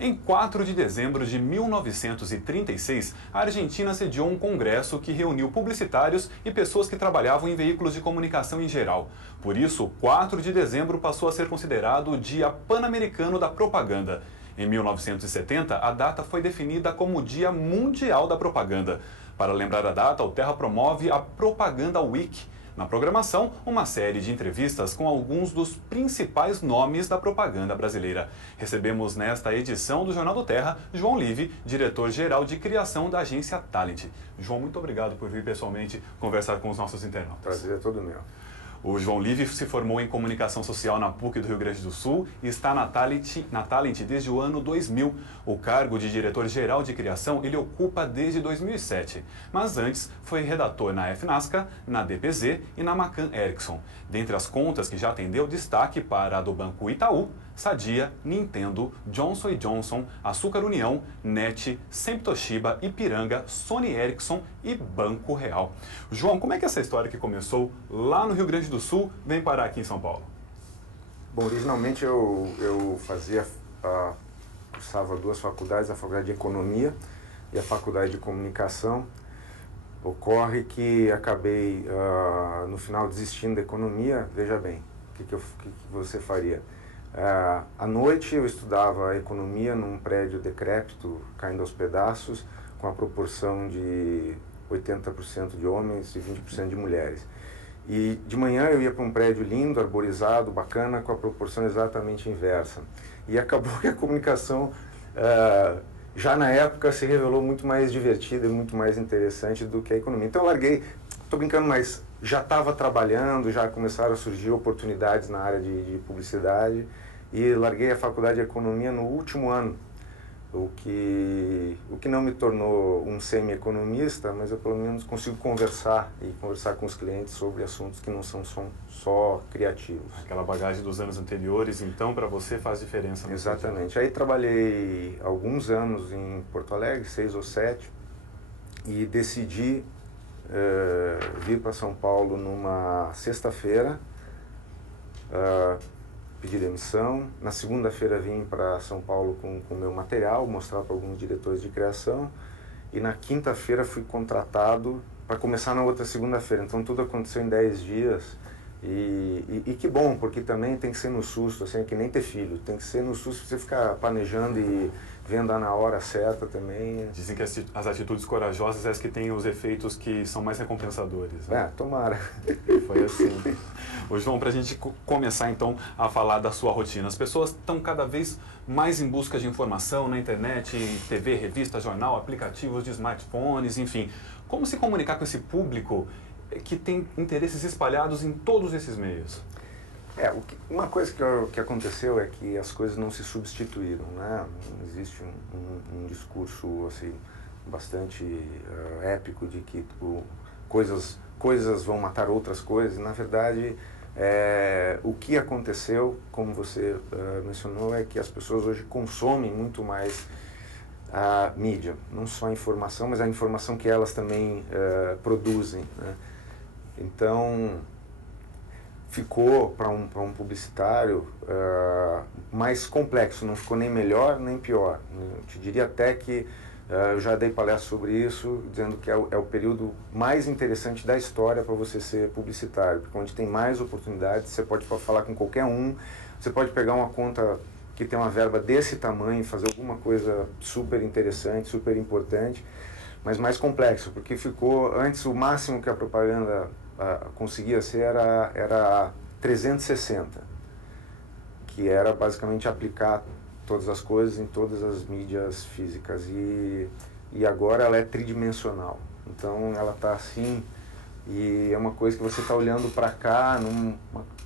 Em 4 de dezembro de 1936, a Argentina sediou um congresso que reuniu publicitários e pessoas que trabalhavam em veículos de comunicação em geral. Por isso, 4 de dezembro passou a ser considerado o Dia Pan-Americano da Propaganda. Em 1970, a data foi definida como o Dia Mundial da Propaganda. Para lembrar a data, o Terra promove a Propaganda Week. Na programação, uma série de entrevistas com alguns dos principais nomes da propaganda brasileira. Recebemos nesta edição do Jornal do Terra, João Live, diretor-geral de criação da agência Talent. João, muito obrigado por vir pessoalmente conversar com os nossos internautas. Prazer é todo meu. O João Live se formou em comunicação social na PUC do Rio Grande do Sul e está na Talent desde o ano 2000. O cargo de diretor-geral de criação ele ocupa desde 2007. Mas antes foi redator na FNASCA, na DPZ e na Macan Erickson. Dentre as contas que já atendeu, destaque para a do Banco Itaú, Sadia, Nintendo, Johnson & Johnson, Açúcar União, NET, Sempre Toshiba, Ipiranga, Sony Ericsson e Banco Real. João, como é que essa história que começou lá no Rio Grande do Sul vem parar aqui em São Paulo? Bom, originalmente eu cursava duas faculdades, a Faculdade de Economia e a Faculdade de Comunicação. Ocorre que acabei, no final, desistindo da Economia. Veja bem, o que você faria? À noite eu estudava Economia num prédio decrépito, caindo aos pedaços, com a proporção de 80% de homens e 20% de mulheres. E de manhã eu ia para um prédio lindo, arborizado, bacana, com a proporção exatamente inversa. E acabou que a comunicação, já na época, se revelou muito mais divertida e muito mais interessante do que a economia. Então eu larguei, estou brincando, mas já estava trabalhando, já começaram a surgir oportunidades na área de publicidade e larguei a Faculdade de Economia no último ano. O que não me tornou um semi-economista, mas eu pelo menos consigo conversar com os clientes sobre assuntos que não são só criativos. Aquela bagagem dos anos anteriores, então, para você faz diferença. Exatamente. Aí trabalhei alguns anos em Porto Alegre, 6 ou 7, e decidi vir para São Paulo numa sexta-feira, pedi demissão. Na segunda-feira vim para São Paulo com o meu material, mostrar para alguns diretores de criação, e na quinta-feira fui contratado para começar na outra segunda-feira. Então tudo aconteceu em 10 dias e que bom, porque também tem que ser no susto, assim, é que nem ter filho, tem que ser no susto, você ficar planejando e vendo na hora certa também. Dizem que as atitudes corajosas é as que têm os efeitos que são mais recompensadores, né? Tomara. Foi assim. Ô João, para a gente começar então a falar da sua rotina, as pessoas estão cada vez mais em busca de informação na internet, TV, revista, jornal, aplicativos de smartphones, enfim. Como se comunicar com esse público que tem interesses espalhados em todos esses meios? Uma coisa que aconteceu é que as coisas não se substituíram, né? Existe um discurso assim, bastante épico de que coisas vão matar outras coisas. Na verdade, o que aconteceu, como você mencionou, é que as pessoas hoje consomem muito mais a mídia, não só a informação, mas a informação que elas também produzem, né? Então ficou para um publicitário mais complexo, não ficou nem melhor nem pior. Eu te diria até que eu já dei palestra sobre isso, dizendo que é o período mais interessante da história para você ser publicitário, porque onde tem mais oportunidades, você pode falar com qualquer um, você pode pegar uma conta que tem uma verba desse tamanho, fazer alguma coisa super interessante, super importante, mas mais complexo, porque ficou, antes o máximo que a propaganda conseguia ser era 360, que era basicamente aplicar todas as coisas em todas as mídias físicas, e agora ela é tridimensional, então ela está assim, e é uma coisa que você está olhando para cá, numa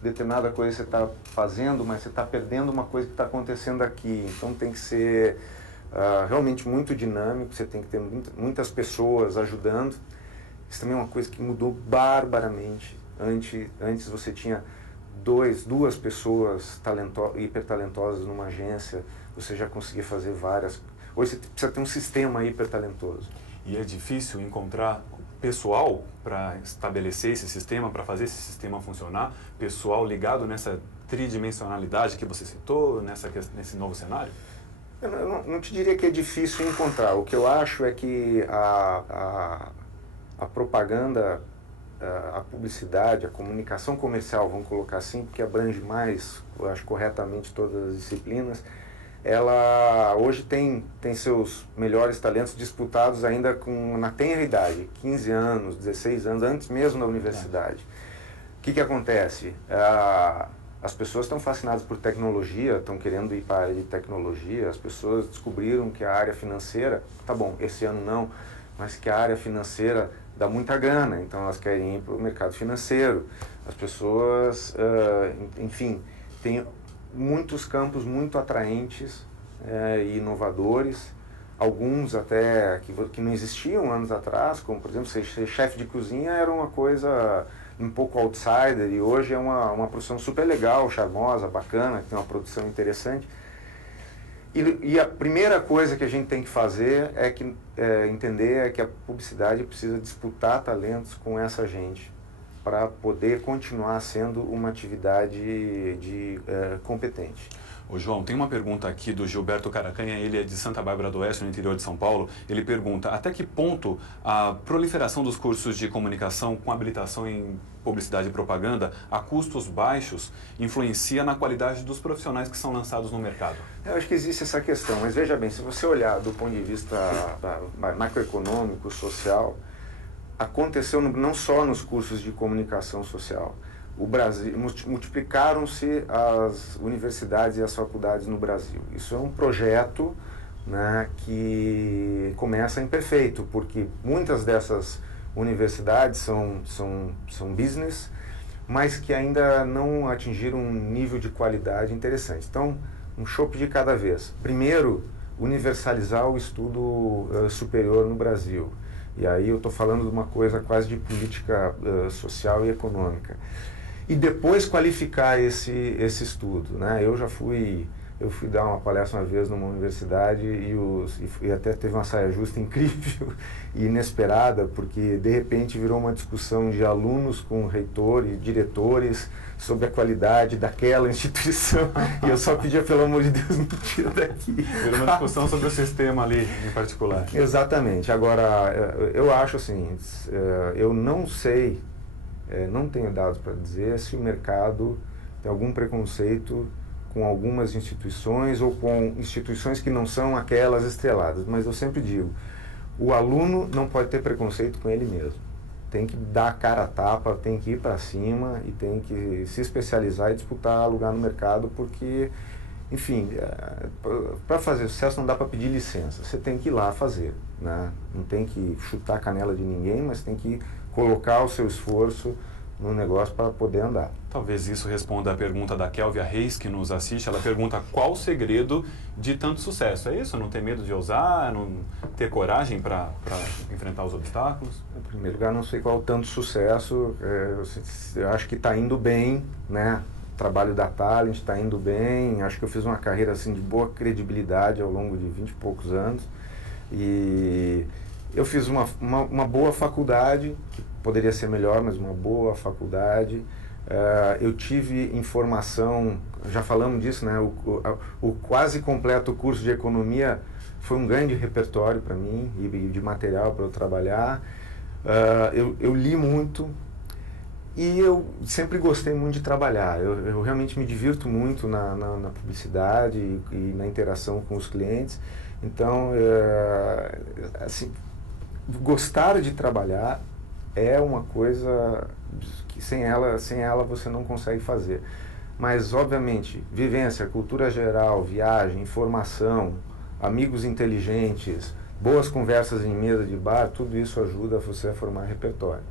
determinada coisa você está fazendo, mas você está perdendo uma coisa que está acontecendo aqui, então tem que ser realmente muito dinâmico, você tem que ter muitas pessoas ajudando. Isso também é uma coisa que mudou barbaramente. Antes você tinha duas pessoas hiper talentosas numa agência, você já conseguia fazer várias. Hoje você precisa ter um sistema hiper talentoso. E é difícil encontrar pessoal para estabelecer esse sistema, para fazer esse sistema funcionar, pessoal ligado nessa tridimensionalidade que você citou, nesse novo cenário? Eu não te diria que é difícil encontrar. O que eu acho é que a propaganda, a publicidade, a comunicação comercial, vamos colocar assim, porque abrange mais, eu acho, corretamente todas as disciplinas, ela hoje tem seus melhores talentos disputados ainda na tenra idade, 15 anos, 16 anos, antes mesmo da universidade. O que acontece? As pessoas estão fascinadas por tecnologia, estão querendo ir para a área de tecnologia, as pessoas descobriram que a área financeira, tá bom, esse ano não, mas que a área financeira dá muita grana, então elas querem ir para o mercado financeiro. As pessoas, enfim, têm muitos campos muito atraentes e inovadores, alguns até que não existiam anos atrás, como por exemplo ser chefe de cozinha era uma coisa um pouco outsider e hoje é uma profissão super legal, charmosa, bacana, que tem uma produção interessante. E a primeira coisa que a gente tem que fazer entender que a publicidade precisa disputar talentos com essa gente para poder continuar sendo uma atividade competente. Ô João, tem uma pergunta aqui do Gilberto Caracanha, ele é de Santa Bárbara do Oeste, no interior de São Paulo. Ele pergunta, até que ponto a proliferação dos cursos de comunicação com habilitação em publicidade e propaganda a custos baixos influencia na qualidade dos profissionais que são lançados no mercado? Eu acho que existe essa questão, mas veja bem, se você olhar do ponto de vista macroeconômico, social, aconteceu não só nos cursos de comunicação social. O Brasil, multiplicaram-se as universidades e as faculdades no Brasil. Isso é um projeto, né, que começa imperfeito, porque muitas dessas universidades são business, mas que ainda não atingiram um nível de qualidade interessante. Então, um chope de cada vez. Primeiro, universalizar o estudo superior no Brasil. E aí eu estou falando de uma coisa quase de política social e econômica. E depois qualificar esse estudo, né? Eu fui dar uma palestra uma vez numa universidade e até teve uma saia justa incrível e inesperada, porque de repente virou uma discussão de alunos com reitor e diretores sobre a qualidade daquela instituição e eu só pedia, pelo amor de Deus, me tira daqui. Virou uma discussão sobre o sistema ali em particular. Exatamente. Agora, eu acho assim, eu não sei, não tenho dados para dizer se o mercado tem algum preconceito com algumas instituições ou com instituições que não são aquelas estreladas, mas eu sempre digo, o aluno não pode ter preconceito com ele mesmo. Tem que dar a cara a tapa, tem que ir para cima e tem que se especializar e disputar lugar no mercado, porque, enfim, para fazer sucesso não dá para pedir licença, você tem que ir lá fazer, né? Não tem que chutar a canela de ninguém, mas tem que colocar o seu esforço no negócio para poder andar. Talvez isso responda à pergunta da Kélvia Reis, que nos assiste. Ela pergunta qual o segredo de tanto sucesso. É isso? Não ter medo de ousar, não ter coragem para enfrentar os obstáculos? Em primeiro lugar, não sei qual o tanto sucesso. Eu acho que está indo bem, né? O trabalho da Talent está indo bem. Acho que eu fiz uma carreira assim, de boa credibilidade ao longo de 20 e poucos anos. E eu fiz uma boa faculdade, que poderia ser melhor, mas uma boa faculdade. Eu tive informação, já falamos disso, né? O quase completo curso de economia foi um grande repertório para mim e de material para eu trabalhar. Eu li muito e eu sempre gostei muito de trabalhar. Eu realmente me divirto muito na publicidade e na interação com os clientes. Então, assim, gostar de trabalhar é uma coisa que sem ela você não consegue fazer. Mas, obviamente, vivência, cultura geral, viagem, informação, amigos inteligentes, boas conversas em mesa de bar, tudo isso ajuda você a formar repertório.